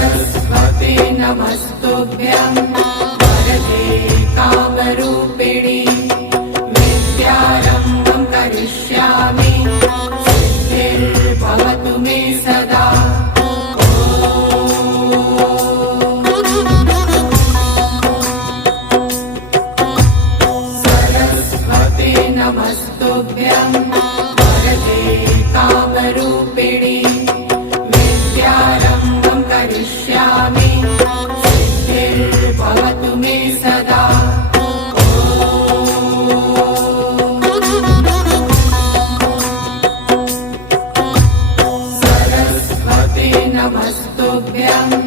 सरस्वते नमस्तुभ्यं वरदे कामरूपिणि विद्यारम्भं करिष्यामि सिद्धिर्भवतु मे सदा। सरस्वते नमस्तुभ्यं वरदे कामरूपिणि विद्यारम्भं करिष्यामि सिद्धिर्भवतु मे सदा। सरस्वते नमस्तुभ्यं